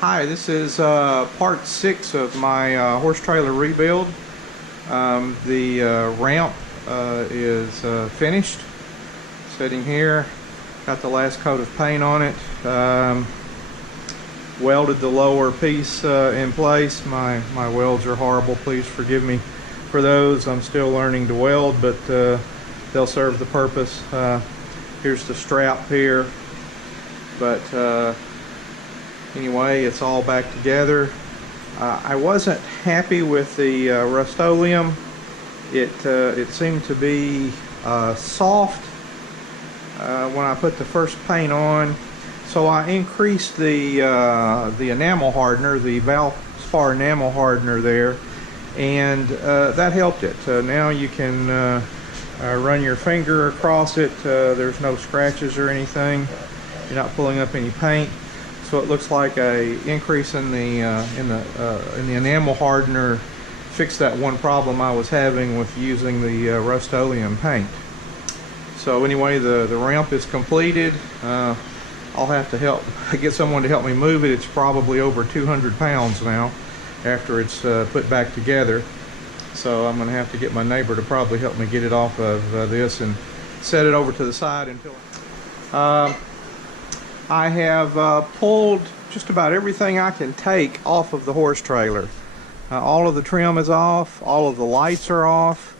Hi, this is part 6 of my horse trailer rebuild. The ramp is finished, sitting here. Got the last coat of paint on it. Welded the lower piece in place. My welds are horrible. Please forgive me for those. I'm still learning to weld, but they'll serve the purpose. Here's the strap here, but anyway, it's all back together. I wasn't happy with the Rust Oleum. It seemed to be soft when I put the first paint on, so I increased the enamel hardener, the Valspar enamel hardener there, and that helped it. Now you can run your finger across it. There's no scratches or anything. You're not pulling up any paint. So it looks like a increase in the enamel hardener fixed that one problem I was having with using the Rust Oleum paint. So anyway, the ramp is completed. I'll have to get someone to help me move it. It's probably over 200 pounds now after it's put back together. So I'm going to have to get my neighbor to probably help me get it off of this and set it over to the side until I have pulled just about everything I can take off of the horse trailer. All of the trim is off, all of the lights are off.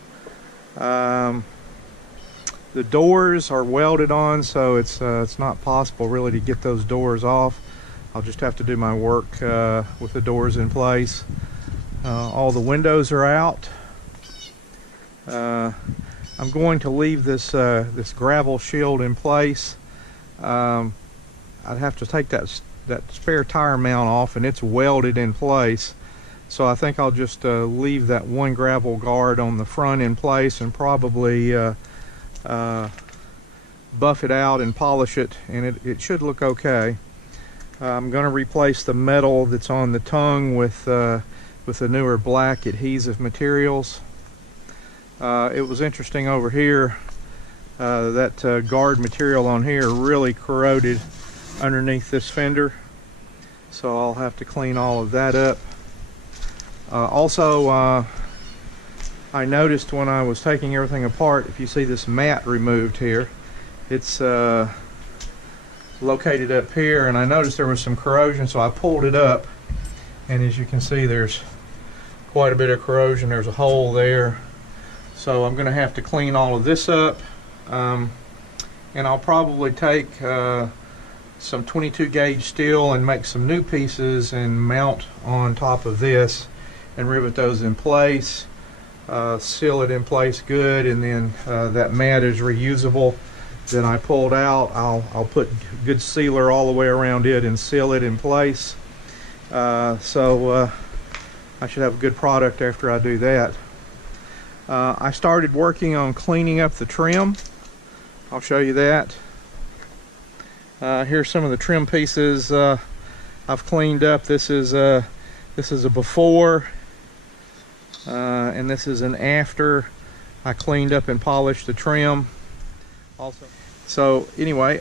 The doors are welded on, so it's not possible really to get those doors off. I'll just have to do my work with the doors in place. All the windows are out. I'm going to leave this gravel shield in place. I'd have to take that spare tire mount off, and it's welded in place. So I think I'll just leave that one gravel guard on the front in place and probably buff it out and polish it, and it should look okay. I'm going to replace the metal that's on the tongue with the newer black adhesive materials. It was interesting over here. That guard material on here really corroded underneath this fender, so I'll have to clean all of that up. Also, I noticed when I was taking everything apart, if you see this mat removed here, it's located up here, and I noticed there was some corrosion, so I pulled it up, and as you can see, there's quite a bit of corrosion. There's a hole there, so I'm going to have to clean all of this up, and I'll probably take some 22 gauge steel and make some new pieces and mount on top of this and rivet those in place, seal it in place good, and then that mat is reusable. Then I pulled out, I'll put good sealer all the way around it and seal it in place. So I should have a good product after I do that. I started working on cleaning up the trim. I'll show you that. Here's some of the trim pieces I've cleaned up. This is a before, and this is an after. I cleaned up and polished the trim also. So anyway,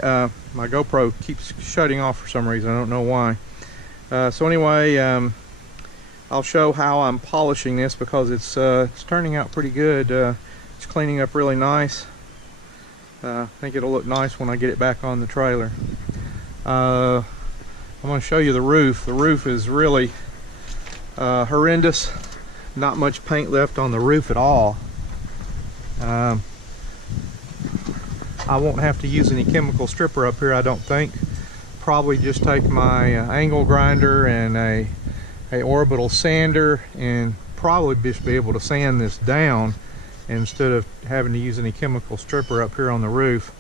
my GoPro keeps shutting off for some reason. I don't know why. So anyway, I'll show how I'm polishing this because it's turning out pretty good. It's cleaning up really nice. I think it'll look nice when I get it back on the trailer. I'm going to show you the roof. The roof is really horrendous. Not much paint left on the roof at all. I won't have to use any chemical stripper up here, I don't think. Probably just take my angle grinder and a orbital sander and probably just be able to sand this down instead of having to use any chemical stripper up here on the roof.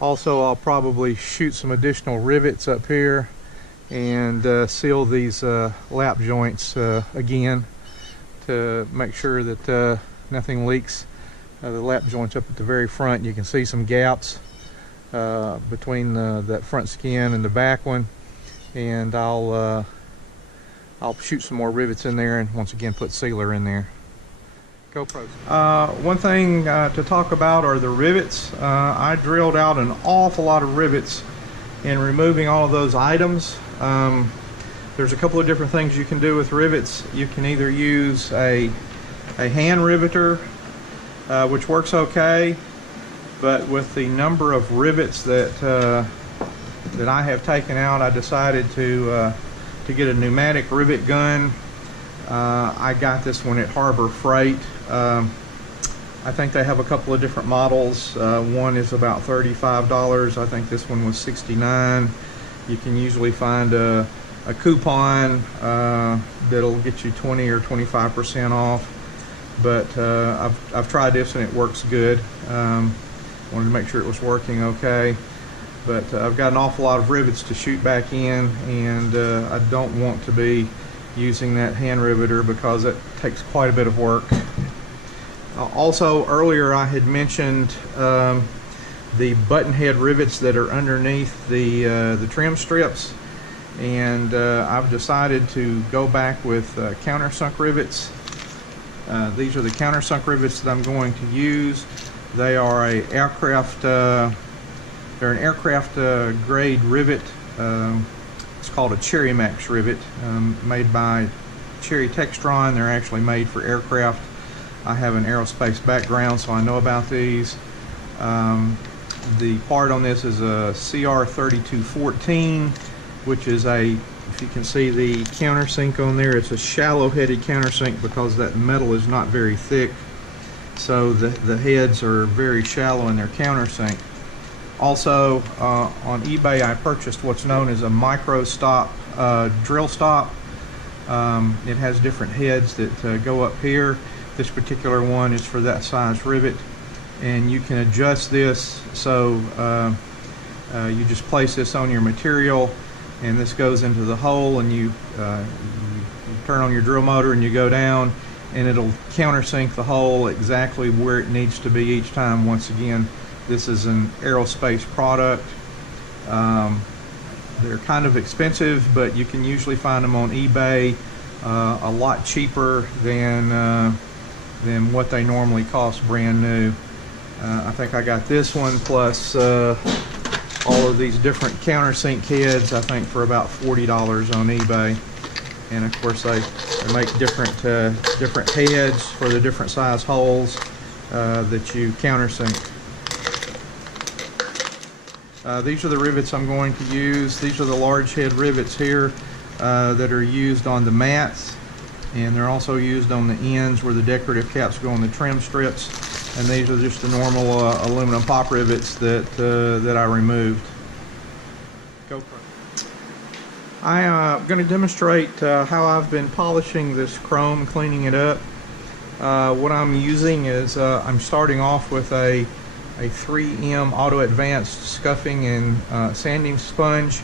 Also, I'll probably shoot some additional rivets up here and seal these lap joints again to make sure that nothing leaks. The lap joints up at the very front, you can see some gaps between that front skin and the back one, and I'll shoot some more rivets in there and once again put sealer in there. GoPros. One thing to talk about are the rivets. I drilled out an awful lot of rivets in removing all of those items. There's a couple of different things you can do with rivets. You can either use a hand riveter, which works okay, but with the number of rivets that I have taken out, I decided to get a pneumatic rivet gun. I got this one at Harbor Freight. I think they have a couple of different models. One is about $35. I think this one was $69. You can usually find a coupon that'll get you 20 or 25% off. But I've tried this and it works good. Wanted to make sure it was working okay. But I've got an awful lot of rivets to shoot back in, and I don't want to be using that hand riveter because it takes quite a bit of work. Also, earlier I had mentioned the button head rivets that are underneath the trim strips, and I've decided to go back with countersunk rivets. These are the countersunk rivets that I'm going to use. They are an aircraft grade rivet. It's called a Cherry Max rivet, made by Cherry Textron. They're actually made for aircraft. I have an aerospace background, so I know about these. The part on this is a CR3214, which is if you can see the countersink on there, it's a shallow-headed countersink because that metal is not very thick. So the heads are very shallow in their countersink. Also, on eBay, I purchased what's known as a micro stop drill stop. It has different heads that go up here. This particular one is for that size rivet, and you can adjust this so you just place this on your material, and this goes into the hole, and you turn on your drill motor and you go down, and it'll countersink the hole exactly where it needs to be each time. Once again, this is an aerospace product. They're kind of expensive, but you can usually find them on eBay a lot cheaper than what they normally cost brand new. I think I got this one plus all of these different countersink heads, I think, for about $40 on eBay. And of course they make different heads for the different size holes that you countersink. These are the rivets I'm going to use. These are the large head rivets here that are used on the mats, and they're also used on the ends where the decorative caps go on the trim strips. And these are just the normal aluminum pop rivets that I removed. I'm going to demonstrate how I've been polishing this chrome, cleaning it up. What I'm using is I'm starting off with a 3M Auto Advanced scuffing and sanding sponge.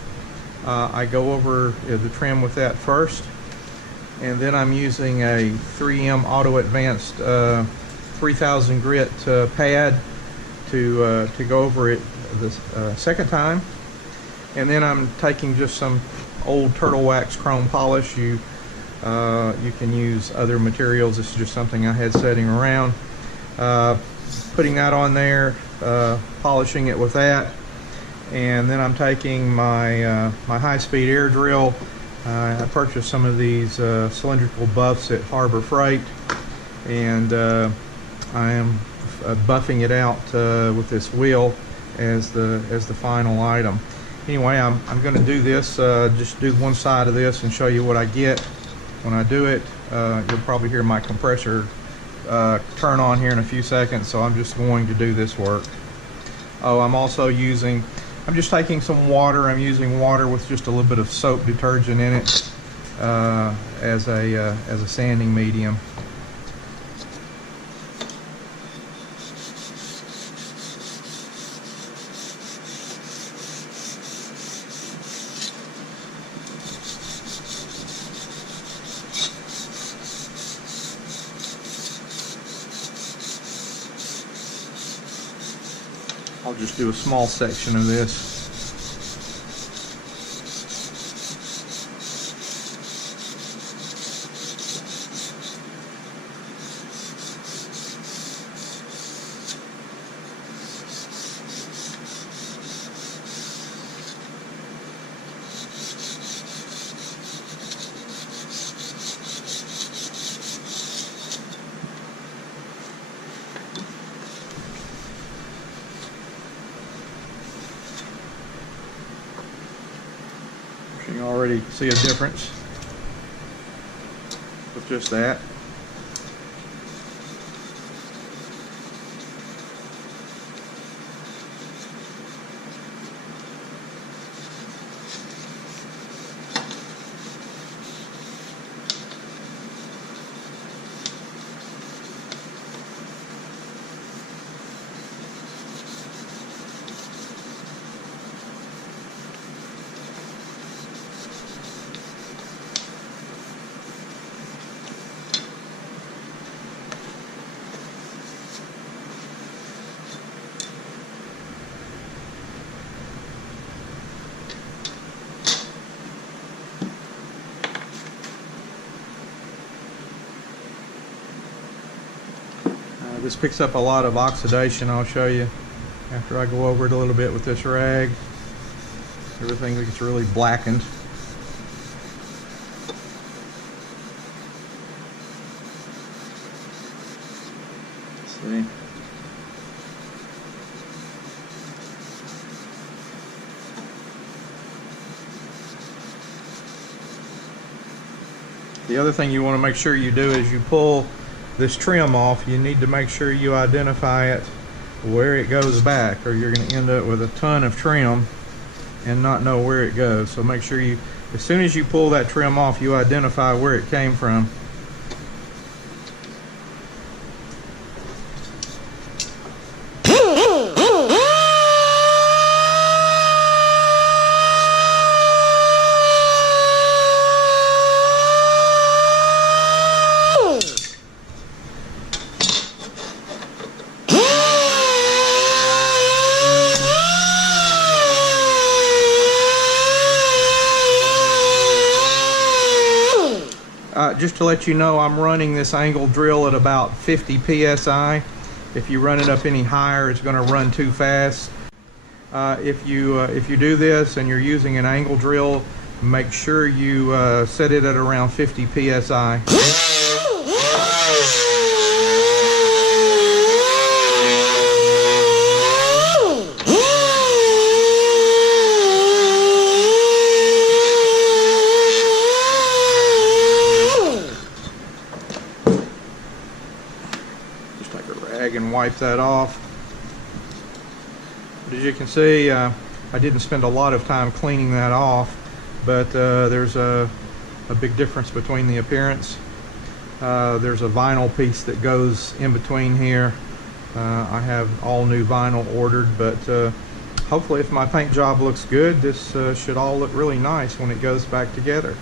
I go over the trim with that first, and then I'm using a 3M Auto Advanced 3000 grit pad to go over it the second time. And then I'm taking just some old turtle wax chrome polish. You can use other materials. This is just something I had sitting around. Putting that on there, polishing it with that, and then I'm taking my my high-speed air drill. I purchased some of these cylindrical buffs at Harbor Freight, and I am buffing it out with this wheel as the final item. Anyway, I'm going to do this, just do one side of this and show you what I get when I do it. You'll probably hear my compressor turn on here in a few seconds, so I'm just going to do this work. Oh, I'm just taking some water. I'm using water with just a little bit of soap detergent in it as a sanding medium. I'll just do a small section of this. You can already see a difference with just that. This picks up a lot of oxidation. I'll show you after I go over it a little bit with this rag. Everything gets really blackened. See? The other thing you want to make sure you do is you pull this trim off. You need to make sure you identify it where it goes back, or you're going to end up with a ton of trim and not know where it goes. So make sure you, as soon as you pull that trim off, you identify where it came from. Just to let you know, I'm running this angle drill at about 50 psi. If you run it up any higher, it's going to run too fast. If you do this and you're using an angle drill, make sure you set it at around 50 psi. And wipe that off. As you can see, I didn't spend a lot of time cleaning that off, but there's a big difference between the appearance. There's a vinyl piece that goes in between here. I have all new vinyl ordered, but hopefully if my paint job looks good, this should all look really nice when it goes back together.